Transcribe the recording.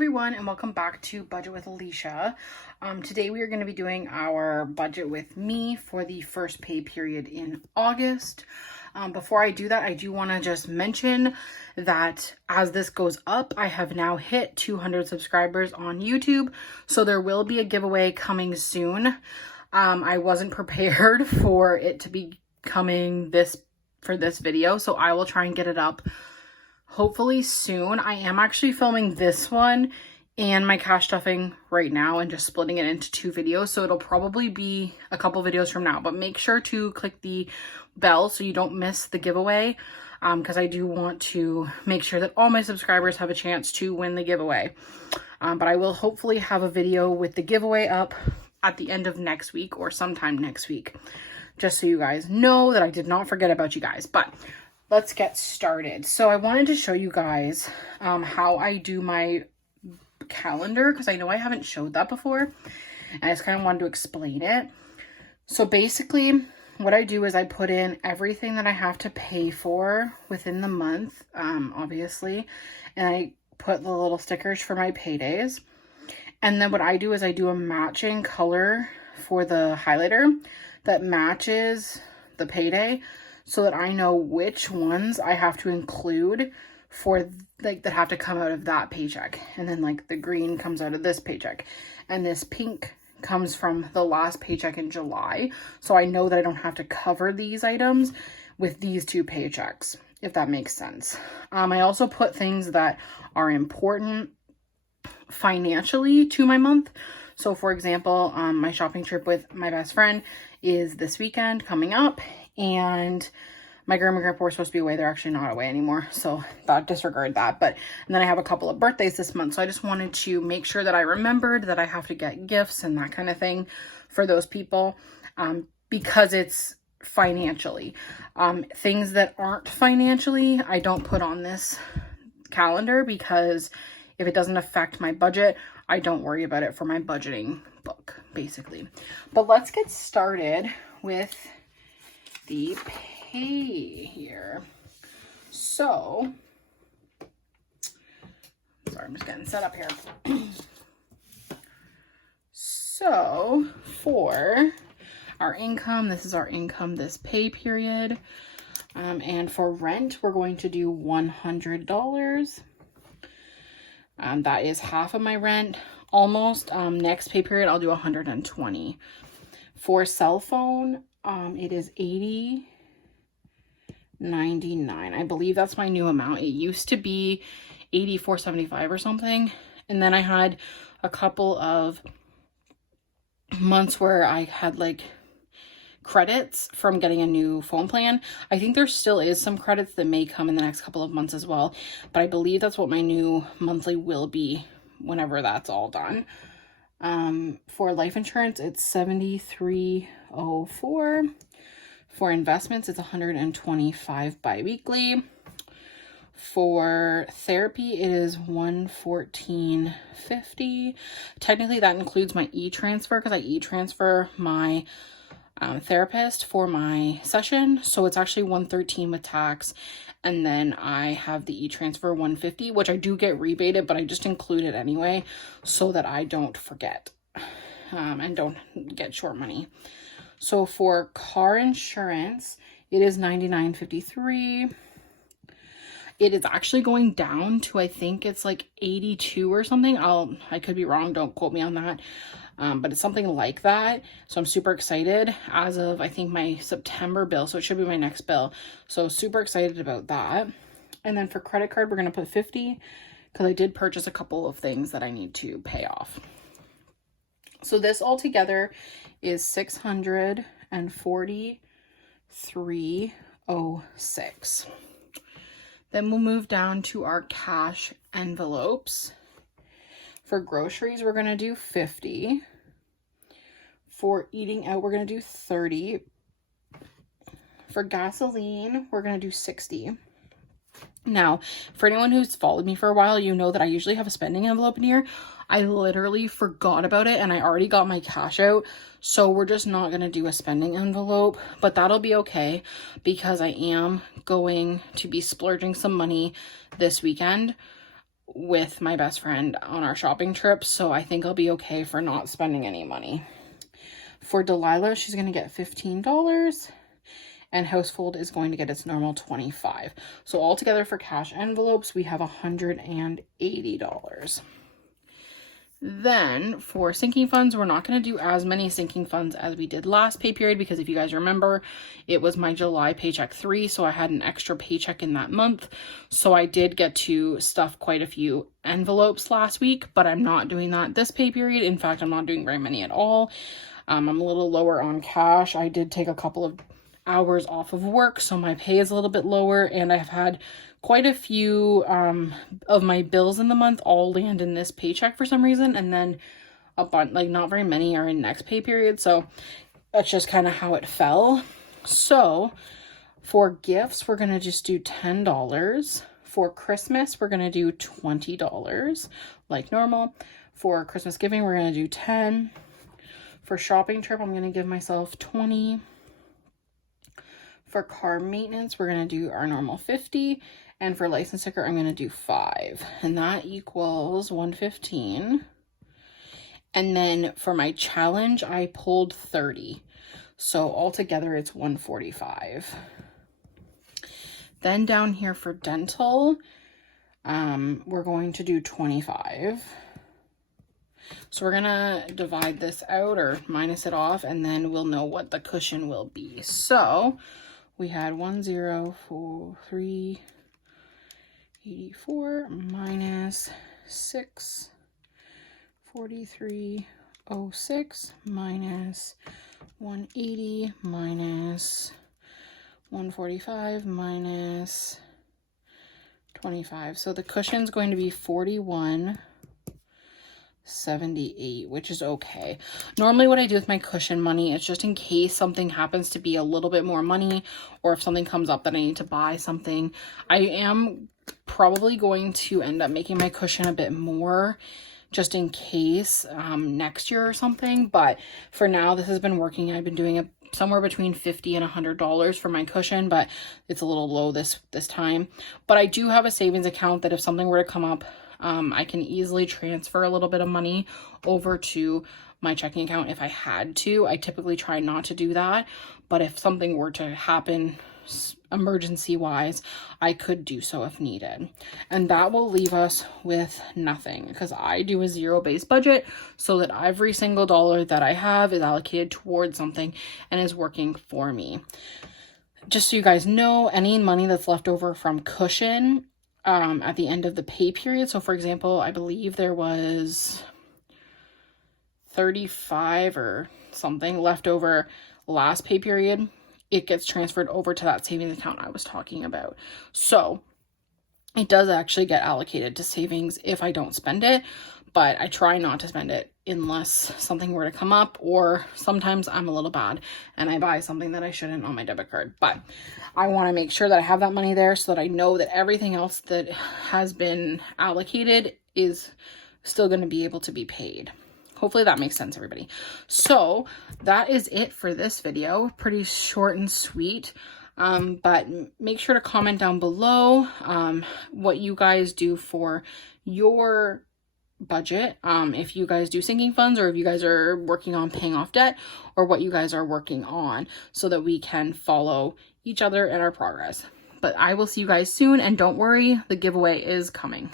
everyone, and welcome back to Budget with Alicia. Today we are going to be doing our budget with me for the first pay period in August. Before I do that, I do want to just mention that as this goes up, I have now hit 200 subscribers on YouTube, so there will be a giveaway coming soon. I wasn't prepared for it to be coming for this video, so I will try and get it up hopefully soon. I am actually filming this one and my cash stuffing right now and just splitting it into 2 videos. So it'll probably be a couple videos from now, but make sure to click the bell so you don't miss the giveaway. Because I do want to make sure that all my subscribers have a chance to win the giveaway. But I will hopefully have a video with the giveaway up at the end of next week or sometime next week. Just so you guys know that I did not forget about you guys. But let's get started. So I wanted to show you guys how I do my calendar, because I know I haven't showed that before, and I just kind of wanted to explain it. So basically what I do is I put in everything that I have to pay for within the month, obviously, and I put the little stickers for my paydays. And then what I do is I do a matching color for the highlighter that matches the payday, so that I know which ones I have to include for like that have to come out of that paycheck. And then like the green comes out of this paycheck, and this pink comes from the last paycheck in July. So I know that I don't have to cover these items with these 2 paychecks, if that makes sense. I also put things that are important financially to my month. So for example, my shopping trip with my best friend is this weekend coming up, and my grandma and grandpa were supposed to be away. They're actually not away anymore, so disregard that. And then I have a couple of birthdays this month, so I just wanted to make sure that I remembered that I have to get gifts and that kind of thing for those people, because it's financially. Things that aren't financially, I don't put on this calendar, because if it doesn't affect my budget, I don't worry about it for my budgeting book, basically. But let's get started with the pay here. So, sorry, I'm just getting set up here. So, for our income, this is our income this pay period. And for rent, we're going to do $100. That is half of my rent, almost. Next pay period, I'll do $120. For cell phone, it is $80.99. I believe that's my new amount. It used to be $84.75 or something, and then I had a couple of months where I had like credits from getting a new phone plan. I think there still is some credits that may come in the next couple of months as well, but I believe that's what my new monthly will be whenever that's all done. For life insurance, it's $73.04. For investments, it's $125 bi-weekly. For therapy, it is $114.50. Technically, that includes my e-transfer, because I e-transfer my therapist for my session. So it's actually $113 with tax. And then I have the e-transfer $150, which I do get rebated, but I just include it anyway so that I don't forget and don't get short money. So for car insurance, it is $99.53. It is actually going down to, I think it's like 82 or something. I could be wrong. Don't quote me on that. But it's something like that. So I'm super excited as of, I think, my September bill. So it should be my next bill. So super excited about that. And then for credit card, we're going to put 50, because I did purchase a couple of things that I need to pay off. So this altogether is $643.06. Then we'll move down to our cash envelopes. For groceries, we're going to do 50. For eating out, we're going to do 30. For gasoline, we're going to do 60. Now, for anyone who's followed me for a while, you know that I usually have a spending envelope in here. I literally forgot about it, and I already got my cash out, so we're just not going to do a spending envelope, but that'll be okay, because I am going to be splurging some money this weekend with my best friend on our shopping trip, so I think I'll be okay for not spending any money. For Delilah, she's going to get $15, and Household is going to get its normal $25. So altogether for cash envelopes, we have $180. Then for sinking funds, we're not going to do as many sinking funds as we did last pay period, because if you guys remember, it was my July paycheck 3, so I had an extra paycheck in that month. So I did get to stuff quite a few envelopes last week, but I'm not doing that this pay period. In fact, I'm not doing very many at all. I'm a little lower on cash. I did take a couple of hours off of work, so my pay is a little bit lower, and I've had quite a few of my bills in the month all land in this paycheck for some reason, and then a bunch, like not very many are in next pay period, so that's just kind of how it fell. So for gifts, we're gonna just do $10. For Christmas, we're gonna do $20 like normal. For Christmas giving, we're gonna do $10. For shopping trip, I'm gonna give myself $20. For car maintenance, we're going to do our normal $50. And for license sticker, I'm going to do $5. And that equals $115. And then for my challenge, I pulled $30. So altogether, it's $145. Then down here for dental, we're going to do $25. So we're going to divide this out or minus it off, and then we'll know what the cushion will be. So we had 1,043.84 minus 643.06 minus 180 minus 145 minus 25. So the cushion's going to be 41.78, which is okay. Normally what I do with my cushion money is just in case something happens to be a little bit more money, or if something comes up that I need to buy something. I am probably going to end up making my cushion a bit more just in case next year or something, but for now this has been working. I've been doing it somewhere between $50 and $100 for my cushion, but it's a little low this time. But I do have a savings account that if something were to come up, I can easily transfer a little bit of money over to my checking account if I had to. I typically try not to do that, but if something were to happen emergency wise, I could do so if needed. And that will leave us with nothing, because I do a zero-based budget so that every single dollar that I have is allocated towards something and is working for me. Just so you guys know, any money that's left over from cushion at the end of the pay period. So for example, I believe there was 35 or something left over last pay period. It gets transferred over to that savings account I was talking about. So it does actually get allocated to savings if I don't spend it, but I try not to spend it unless something were to come up, or sometimes I'm a little bad and I buy something that I shouldn't on my debit card. But I want to make sure that I have that money there so that I know that everything else that has been allocated is still going to be able to be paid. Hopefully that makes sense, everybody. So that is it for this video. Pretty short and sweet. But make sure to comment down below what you guys do for your budget. If you guys do sinking funds, or if you guys are working on paying off debt, or what you guys are working on, so that we can follow each other and our progress. But I will see you guys soon, and don't worry, the giveaway is coming.